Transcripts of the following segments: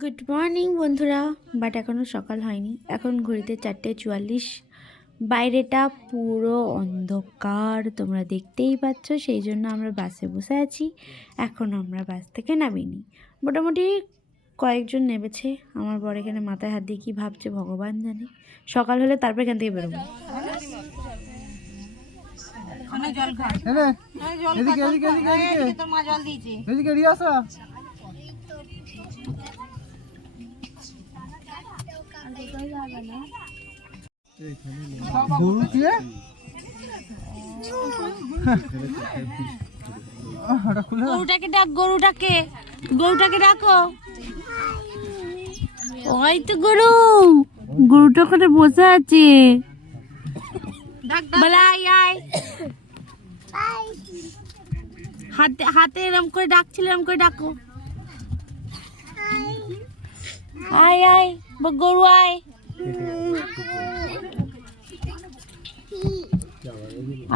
Good morning বন্ধুরা। But এখনও সকাল হয়নি, এখন ঘড়িতে 4:44। বাইরেটা পুরো অন্ধকার, তোমরা দেখতেই পাচ্ছ। সেই জন্য আমরা বাসে বসে আছি। এখন আমরা বাস থেকে নামিনি, মোটামুটি কয়েকজন নেমেছে। আমার বর এখানে মাথায় হাত দিয়ে কী ভাবছে ভগবান জানে। সকাল হলে তারপর এখান থেকে বেরোবো। গরুটাকে ডাক, গরুটাকে ডাকো। ওই তো গরুটা ওখানে বসে আছে। হাতে এরম করে ডাকছিল, এরম করে ডাকো। আয় আয় গরু আয়।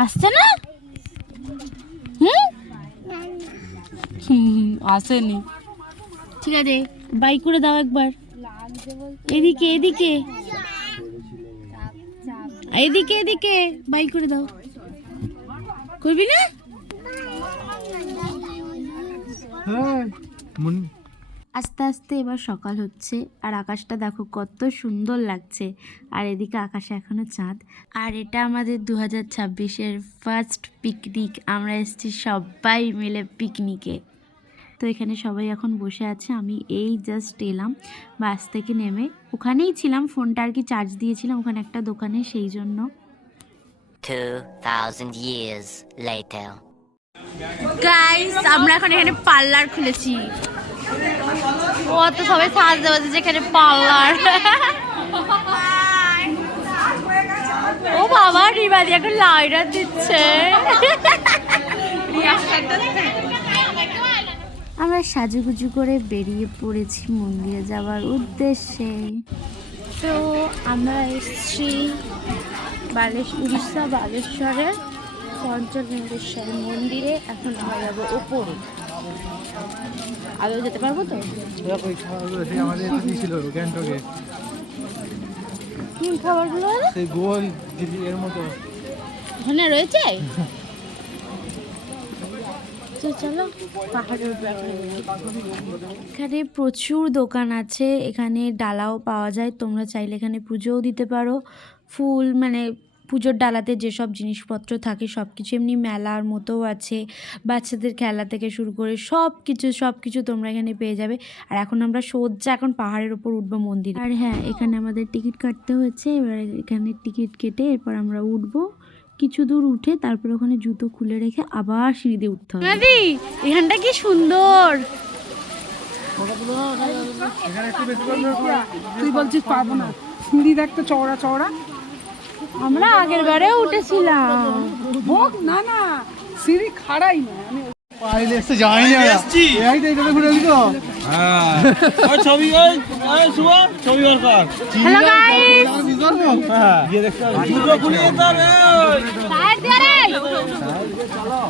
আসছে না? আসেনি। ঠিক আছে, বাই করে দাও একবার। এদিকে এদিকে এদিকে এদিকে বাই করে দাও। করবি না? আস্তে আস্তে এবার সকাল হচ্ছে, আর আকাশটা দেখো কত সুন্দর লাগছে। আর এদিকে আকাশে এখনো চাঁদ। আর এটা আমাদের 2026-এর ফার্স্ট পিকনিক। আমরা এসেছি সবাই মিলে পিকনিকে। তো এখানে সবাই এখন বসে আছে। আমি এই জাস্ট এলাম বাস থেকে নেমে, ওখানেই ছিলাম, ফোনটা আর কি চার্জ দিয়েছিলাম ওখানে একটা দোকানে, সেই জন্য। 2000 years later. গাইস, আমরা এখন এখানে পার্লার খুলেছি। ও তো সবাই সাজতে বসেছে এখানে পার্লার। ও বাবা, রিবাদি এখন লাইটার দিচ্ছে। আমরা সাজুগুজু করে বেরিয়ে পড়েছি মন্দিরে যাওয়ার উদ্দেশ্যে। তো আমরা এসেছি উড়িষ্যা বালেশ্বরের পঞ্চলিঙ্গেশ্বর মন্দিরে। এখন আমরা যাবো ওপরে। আদৌ যেতে পারবো তো? কি খাবারগুলো ওখানে রয়েছে? চলো পাহাড়ে উঠবো। এখানে প্রচুর দোকান আছে, এখানে ডালাও পাওয়া যায়। তোমরা চাইলে এখানে পুজোও দিতে পারো। ফুল মানে পুজোর ডালাতে যেসব জিনিসপত্র থাকে সব কিছু, এমনি মেলার মতোও আছে। বাচ্চাদের খেলা থেকে শুরু করে সব কিছু তোমরা এখানে পেয়ে যাবে। আর এখন আমরা এখন পাহাড়ের ওপর উঠবো মন্দির। আর হ্যাঁ, এখানে আমাদের টিকিট কাটতে হচ্ছে। এবার এখানে টিকিট কেটে এরপর আমরা উঠবো। কিছু দূর উঠে তারপর ওখানে জুতো খুলে রেখে আবার সিঁড়ি দিয়ে উঠতে হবে। এখানটা কি সুন্দর। তুই বলছিস পারবো না, সিঁড়ি দেখতে চওড়া চওড়া। আমরা আগের বারেও উঠেছিলাম। হোক না না, সিঁড়ি খাড়াই না। আমি পাইলে এসে যাইনি আর এই তো এটা ঘুরে দিতো। হ্যাঁ ওই ছবি ওই শুভ ছবি বার কর। হ্যালো গাইস, হ্যাঁ ये দেখতে দুটো খুলে যেতে হবে। সাইড দে রে। চলো চলো